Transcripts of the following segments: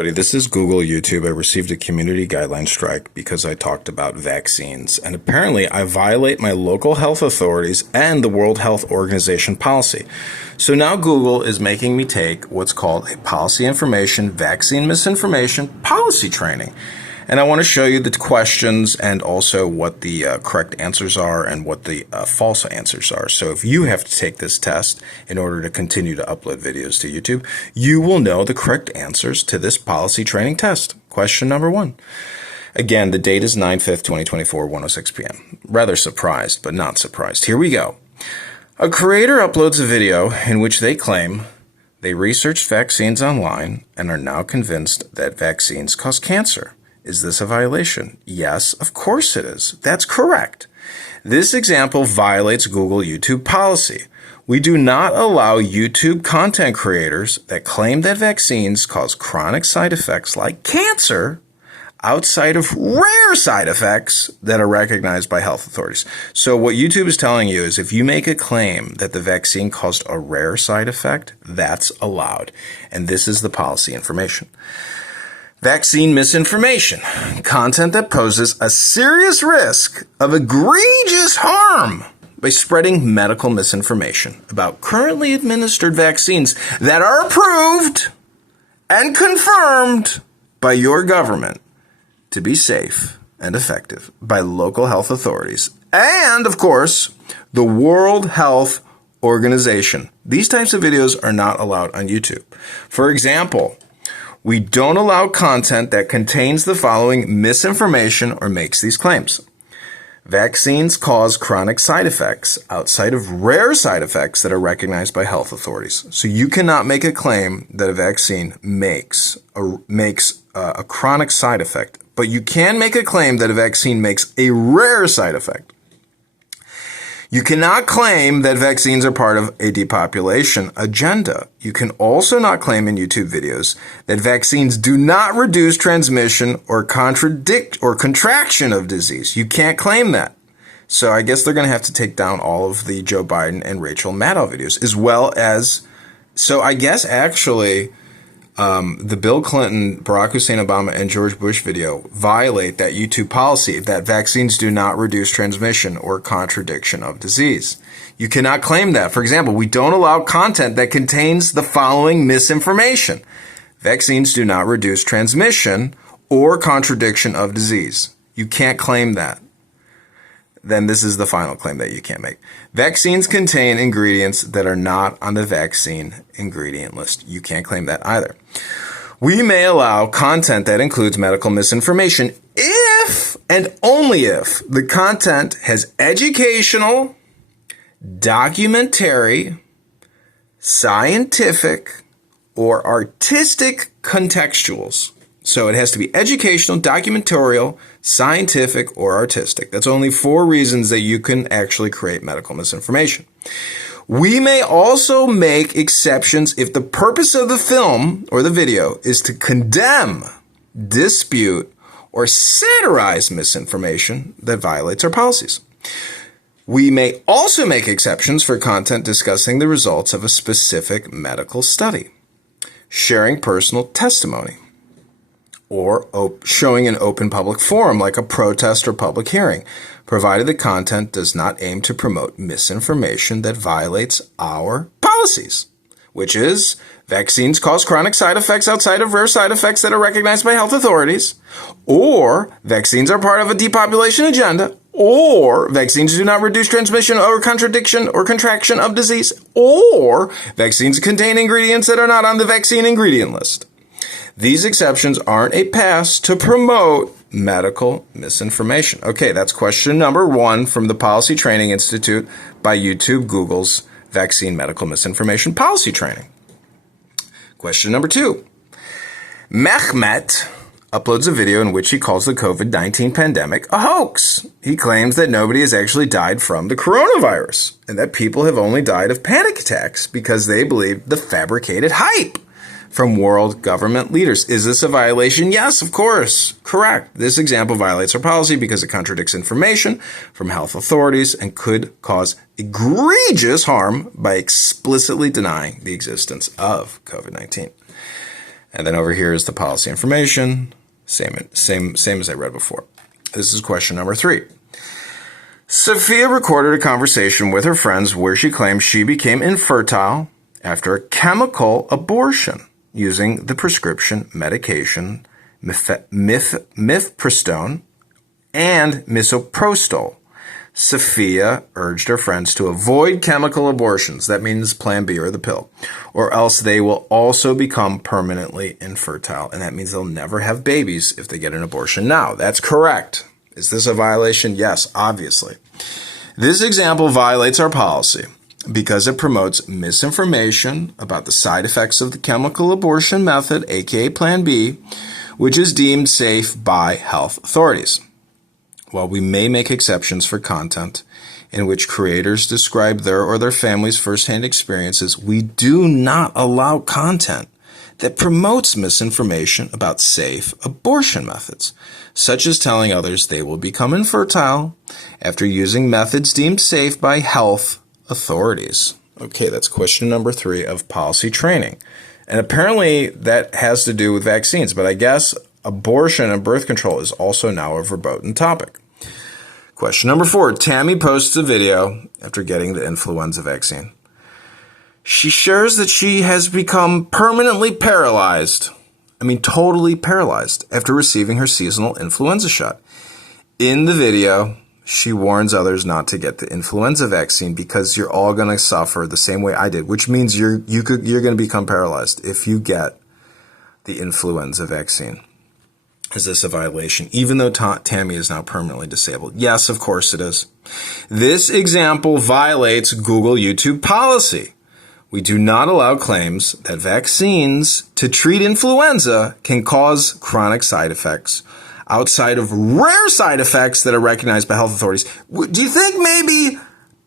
Buddy, this is Google YouTube. I received a community guideline strike because I talked about vaccines, and apparently I violate my local health authorities and the World Health Organization policy. So now Google is making me take what's called a policy information, vaccine misinformation policy training. And I want to show you the questions and also what the correct answers are and what the false answers are. So if you have to take this test in order to continue to upload videos to YouTube, you will know the correct answers to this policy training test. Question number 1. Again, the date is 9/5/2024, 1:06 p.m. Rather surprised, but not surprised. Here we go. A creator uploads a video in which they claim they researched vaccines online and are now convinced that vaccines cause cancer. Is this a violation? Yes, of course it is. That's correct. This example violates Google YouTube policy. We do not allow YouTube content creators that claim that vaccines cause chronic side effects like cancer outside of rare side effects that are recognized by health authorities. So what YouTube is telling you is if you make a claim that the vaccine caused a rare side effect, that's allowed. And this is the policy information. Vaccine misinformation, content that poses a serious risk of egregious harm by spreading medical misinformation about currently administered vaccines that are approved and confirmed by your government to be safe and effective by local health authorities and, of course, the World Health Organization. These types of videos are not allowed on YouTube. For example, we don't allow content that contains the following misinformation or makes these claims. Vaccines cause chronic side effects outside of rare side effects that are recognized by health authorities. So you cannot make a claim that a vaccine makes a chronic side effect, but you can make a claim that a vaccine makes a rare side effect. You cannot claim that vaccines are part of a depopulation agenda. You can also not claim in YouTube videos that vaccines do not reduce transmission or contraction of disease. You can't claim that. So I guess they're going to have to take down all of the Joe Biden and Rachel Maddow videos, as well as, so I guess actually the Bill Clinton, Barack Hussein Obama, and George Bush video violate that YouTube policy that vaccines do not reduce transmission or contraction of disease. You cannot claim that. For example, we don't allow content that contains the following misinformation. Vaccines do not reduce transmission or contraction of disease. You can't claim that. Then this is the final claim that you can't make. Vaccines contain ingredients that are not on the vaccine ingredient list. You can't claim that either. We may allow content that includes medical misinformation if and only if the content has educational, documentary, scientific, or artistic contextuals. So it has to be educational, documentarial, scientific, or artistic. That's only 4 reasons that you can actually create medical misinformation. We may also make exceptions if the purpose of the film or the video is to condemn, dispute, or satirize misinformation that violates our policies. We may also make exceptions for content discussing the results of a specific medical study, sharing personal testimony, or showing an open public forum like a protest or public hearing, provided the content does not aim to promote misinformation that violates our policies, which is vaccines cause chronic side effects outside of rare side effects that are recognized by health authorities, or vaccines are part of a depopulation agenda, or vaccines do not reduce transmission or contraction of disease, or vaccines contain ingredients that are not on the vaccine ingredient list. These exceptions aren't a pass to promote medical misinformation. Okay, that's question number 1 from the Policy Training Institute by YouTube, Google's Vaccine Medical Misinformation Policy Training. Question number 2. Mehmet uploads a video in which he calls the COVID-19 pandemic a hoax. He claims that nobody has actually died from the coronavirus and that people have only died of panic attacks because they believe the fabricated hype from world government leaders. Is this a violation? Yes, of course. Correct. This example violates our policy because it contradicts information from health authorities and could cause egregious harm by explicitly denying the existence of COVID-19. And then over here is the policy information, same as I read before. This is question number 3. Sophia recorded a conversation with her friends where she claimed she became infertile after a chemical abortion using the prescription medication mifepristone and misoprostol. Sophia urged her friends to avoid chemical abortions, that means Plan B or the pill, or else they will also become permanently infertile, and that means they'll never have babies if they get an abortion now. That's correct. Is this a violation? Yes, obviously. This example violates our policy because it promotes misinformation about the side effects of the chemical abortion method, aka Plan B, which is deemed safe by health authorities. While we may make exceptions for content in which creators describe their or their family's firsthand experiences, we do not allow content that promotes misinformation about safe abortion methods, such as telling others they will become infertile after using methods deemed safe by health authorities. Okay, that's question number 3 of policy training. And apparently that has to do with vaccines, but I guess abortion and birth control is also now a verboten topic. Question number 4. Tammy posts a video after getting the influenza vaccine. She shares that she has become permanently paralyzed. Totally paralyzed after receiving her seasonal influenza shot. In the video, she warns others not to get the influenza vaccine because you're all going to suffer the same way I did, which means you're going to become paralyzed if you get the influenza vaccine. Is this a violation, even though Tammy is now permanently disabled? Yes, of course it is. This example violates Google YouTube policy. We do not allow claims that vaccines to treat influenza can cause chronic side effects outside of rare side effects that are recognized by health authorities. Do you think maybe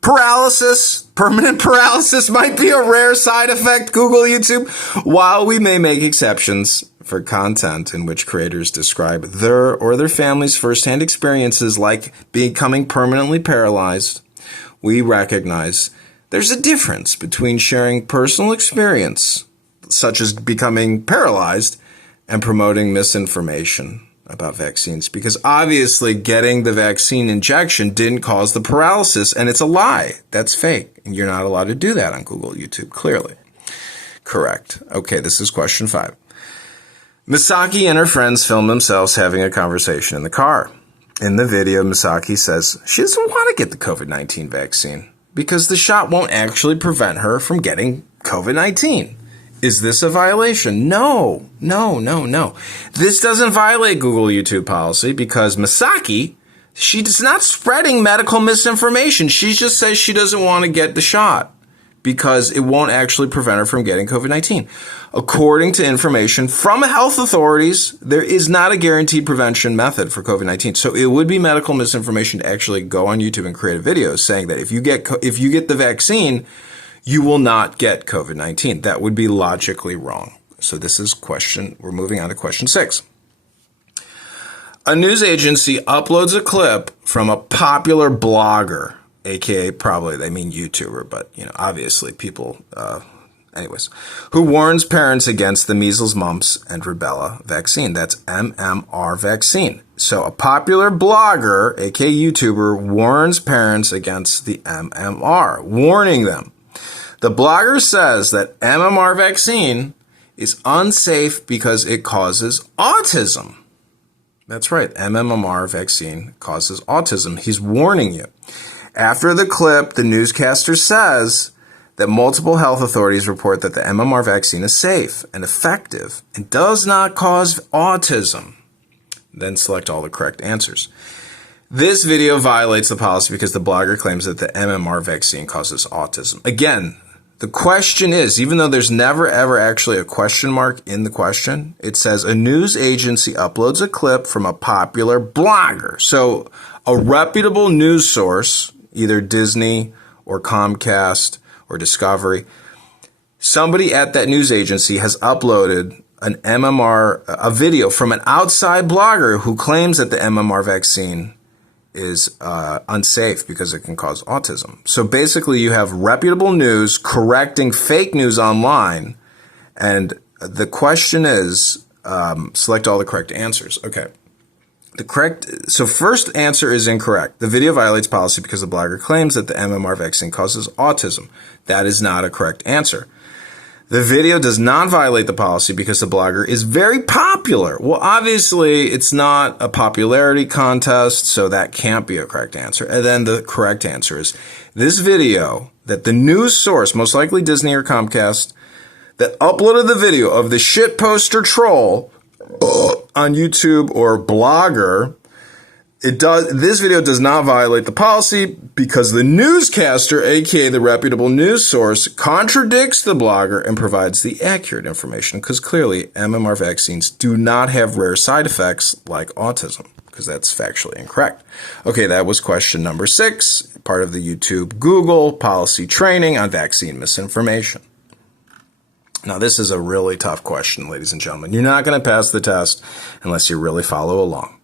permanent paralysis might be a rare side effect, Google YouTube? While we may make exceptions for content in which creators describe their or their family's firsthand experiences like becoming permanently paralyzed, we recognize there's a difference between sharing personal experience, such as becoming paralyzed, and promoting misinformation about vaccines, because obviously getting the vaccine injection didn't cause the paralysis, and it's a lie. That's fake, and you're not allowed to do that on Google YouTube, clearly. Correct. Okay, this is question 5. Misaki and her friends filmed themselves having a conversation in the car. In the video, Misaki says she doesn't want to get the COVID-19 vaccine because the shot won't actually prevent her from getting COVID-19. Is this a violation? No. This doesn't violate Google YouTube policy because Misaki, she's not spreading medical misinformation. She just says she doesn't want to get the shot because it won't actually prevent her from getting COVID-19. According to information from health authorities, there is not a guaranteed prevention method for COVID-19. So it would be medical misinformation to actually go on YouTube and create a video saying that if you get the vaccine, you will not get COVID-19. That would be logically wrong. So this is we're moving on to question 6. A news agency uploads a clip from a popular blogger, aka probably they mean YouTuber, but obviously people, who warns parents against the measles, mumps, and rubella vaccine. That's MMR vaccine. So a popular blogger, aka YouTuber, warns parents against the MMR, warning them. The blogger says that MMR vaccine is unsafe because it causes autism. That's right, MMR vaccine causes autism. He's warning you. After the clip, the newscaster says that multiple health authorities report that the MMR vaccine is safe and effective and does not cause autism. Then select all the correct answers. This video violates the policy because the blogger claims that the MMR vaccine causes autism. Again, the question is, even though there's never ever actually a question mark in the question, it says a news agency uploads a clip from a popular blogger. So a reputable news source, either Disney or Comcast or Discovery, somebody at that news agency has uploaded a video from an outside blogger who claims that the MMR vaccine is unsafe because it can cause autism. So basically you have reputable news correcting fake news online, and The question is, select all the correct answers. Okay. So first answer is incorrect. The video violates policy because the blogger claims that the MMR vaccine causes autism. That is not a correct answer. The video does not violate the policy because the blogger is very popular. Well, obviously, it's not a popularity contest, so that can't be a correct answer. And then the correct answer is this video that the news source, most likely Disney or Comcast, that uploaded the video of the shitposter troll on YouTube or Blogger, this video does not violate the policy because the newscaster, aka the reputable news source, contradicts the blogger and provides the accurate information, because clearly MMR vaccines do not have rare side effects like autism, because that's factually incorrect. Okay, that was question number 6, part of the YouTube Google policy training on vaccine misinformation. Now, this is a really tough question, ladies and gentlemen. You're not going to pass the test unless you really follow along.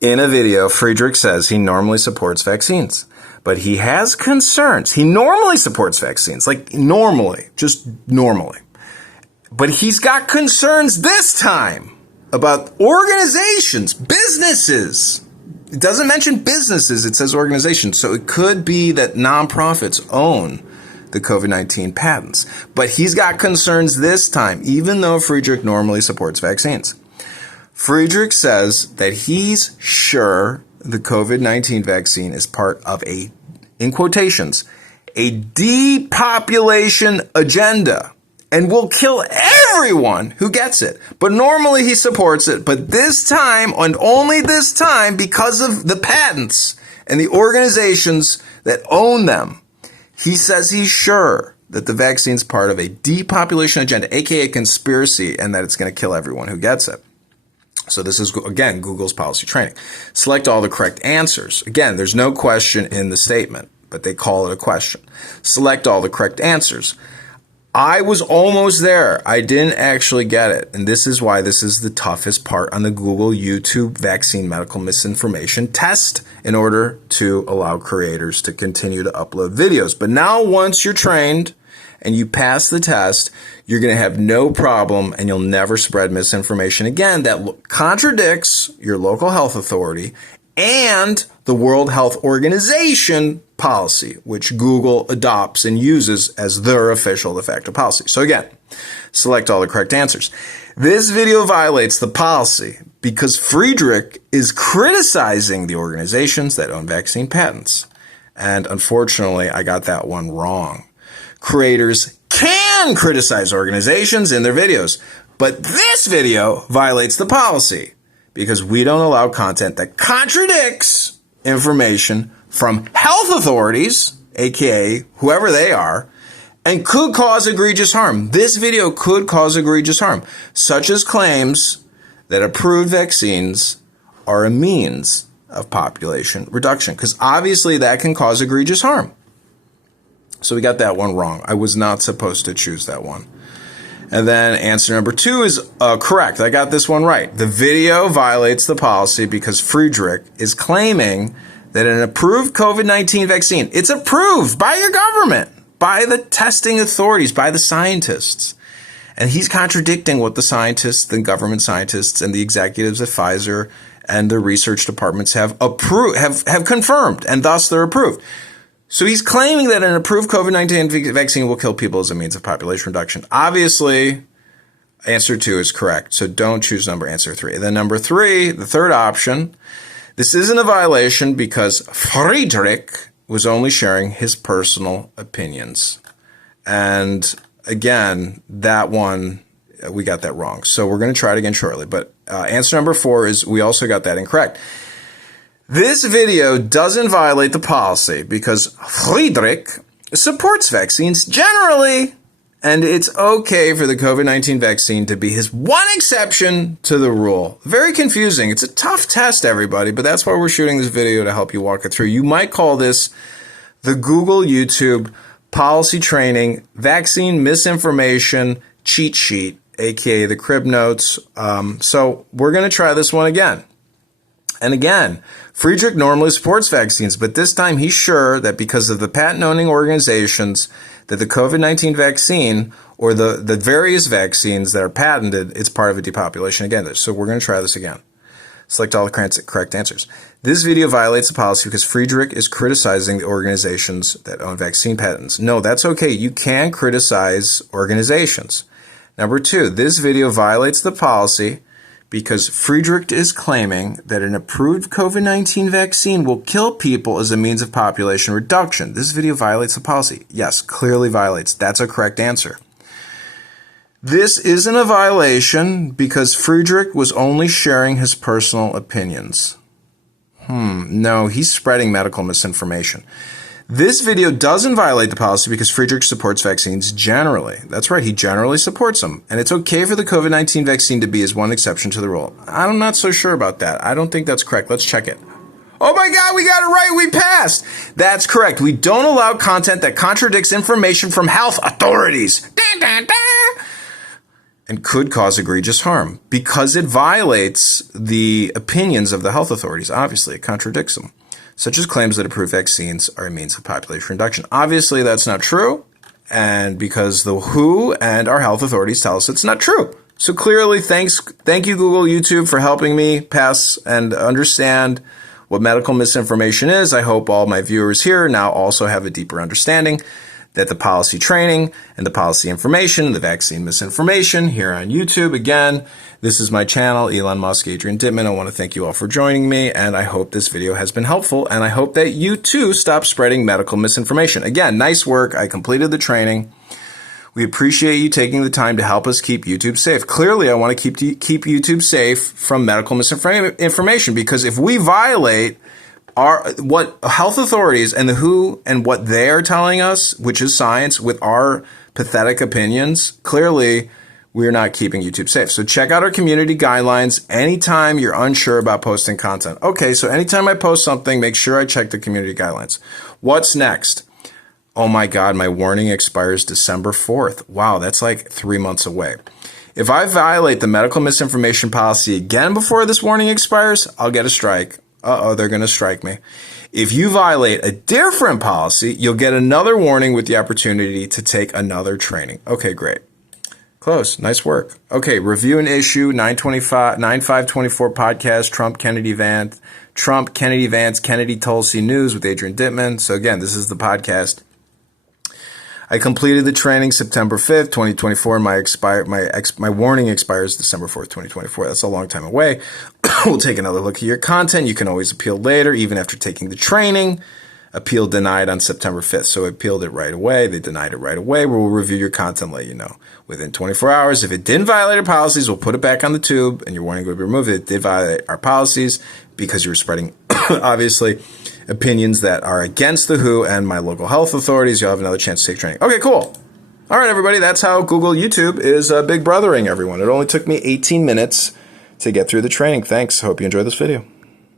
In a video, Friedrich says he normally supports vaccines, but he has concerns. He normally supports vaccines, like normally, just normally. But he's got concerns this time about organizations, businesses. It doesn't mention businesses, it says organizations. So it could be that nonprofits own the COVID-19 patents. But he's got concerns this time, even though Friedrich normally supports vaccines. Friedrich says that he's sure the COVID-19 vaccine is part of a, in quotations, a depopulation agenda and will kill everyone who gets it. But normally he supports it. But this time, and only this time, because of the patents and the organizations that own them, he says he's sure that the vaccine's part of a depopulation agenda, aka conspiracy, and that it's going to kill everyone who gets it. So this is, again, Google's policy training. Select all the correct answers. Again, there's no question in the statement, but they call it a question. Select all the correct answers. I was almost there. I didn't actually get it. And this is why this is the toughest part on the Google YouTube vaccine medical misinformation test, in order to allow creators to continue to upload videos. But now once you're trained and you pass the test, you're going to have no problem and you'll never spread misinformation again that contradicts your local health authority and the World Health Organization policy, which Google adopts and uses as their official de facto policy. So again, select all the correct answers. This video violates the policy because Friedrich is criticizing the organizations that own vaccine patents. And unfortunately, I got that one wrong. Creators can criticize organizations in their videos, but this video violates the policy because we don't allow content that contradicts information from health authorities, aka whoever they are, and could cause egregious harm. This video could cause egregious harm, such as claims that approved vaccines are a means of population reduction, because obviously that can cause egregious harm. So we got that one wrong. I was not supposed to choose that one. And then answer number 2 is correct. I got this one right. The video violates the policy because Friedrich is claiming that an approved COVID-19 vaccine, it's approved by your government, by the testing authorities, by the scientists. And he's contradicting what the scientists, the government scientists, and the executives at Pfizer and the research departments have approved, have confirmed, and thus they're approved. So he's claiming that an approved COVID-19 vaccine will kill people as a means of population reduction. Obviously, answer 2 is correct. So don't choose answer 3. And then number 3, the third option, this isn't a violation because Friedrich was only sharing his personal opinions. And again, that one, we got that wrong. So we're going to try it again shortly. But answer number 4 is we also got that incorrect. This video doesn't violate the policy because Friedrich supports vaccines generally, and it's okay for the COVID-19 vaccine to be his one exception to the rule. Very confusing. It's a tough test, everybody, but that's why we're shooting this video, to help you walk it through. You might call this the Google YouTube policy training vaccine misinformation cheat sheet, aka the crib notes. So we're going to try this one again. And again, Friedrich normally supports vaccines, but this time he's sure that because of the patent-owning organizations that the COVID-19 vaccine or the various vaccines that are patented, it's part of a depopulation agenda. So we're going to try this again. Select all the correct answers. This video violates the policy because Friedrich is criticizing the organizations that own vaccine patents. No, that's okay. You can criticize organizations. Number 2, this video violates the policy because Friedrich is claiming that an approved COVID-19 vaccine will kill people as a means of population reduction. This video violates the policy. Yes, clearly violates. That's a correct answer. This isn't a violation because Friedrich was only sharing his personal opinions. No, he's spreading medical misinformation. This video doesn't violate the policy because Friedrich supports vaccines generally. That's right, he generally supports them. And it's okay for the COVID-19 vaccine to be as one exception to the rule. I'm not so sure about that. I don't think that's correct. Let's check it. Oh my God, we got it right. We passed. That's correct. We don't allow content that contradicts information from health authorities. And could cause egregious harm because it violates the opinions of the health authorities. Obviously, it contradicts them, such as claims that approved vaccines are a means of population reduction. Obviously, that's not true, and because the WHO and our health authorities tell us it's not true. So clearly, thank you, Google, YouTube, for helping me pass and understand what medical misinformation is. I hope all my viewers here now also have a deeper understanding that the policy training and the policy information, the vaccine misinformation here on YouTube. Again, this is my channel, Elon Musk, Adrian Dittman. I want to thank you all for joining me, and I hope this video has been helpful, and I hope that you too stop spreading medical misinformation. Again, nice work. I completed the training. We appreciate you taking the time to help us keep YouTube safe. Clearly, I want to keep YouTube safe from medical misinformation, because if we violate what health authorities and the WHO and what they're telling us, which is science, with our pathetic opinions, clearly we're not keeping YouTube safe. So check out our community guidelines anytime you're unsure about posting content. Okay, so anytime I post something, make sure I check the community guidelines. What's next? Oh my God, my warning expires December 4th. Wow, that's like 3 months away. If I violate the medical misinformation policy again before this warning expires, I'll get a strike. They're going to strike me. If you violate a different policy, you'll get another warning with the opportunity to take another training. Okay, great. Close. Nice work. Okay, review and issue 9524 podcast, Trump, Kennedy, Vance, Kennedy, Tulsi News with Adrian Dittman. So again, this is the podcast. I completed the training September 5th, 2024. My warning expires December 4th, 2024. That's a long time away. We'll take another look at your content. You can always appeal later, even after taking the training. Appeal denied on September 5th. So I appealed it right away. They denied it right away. We'll review your content, let you know. Within 24 hours, if it didn't violate our policies, we'll put it back on the tube and your warning will be removed. If it did violate our policies because you were spreading, obviously, opinions that are against the WHO and my local health authorities, you'll have another chance to take training. Okay, cool. All right, everybody, that's how Google YouTube is big brothering everyone. It only took me 18 minutes to get through the training. Thanks. Hope you enjoyed this video.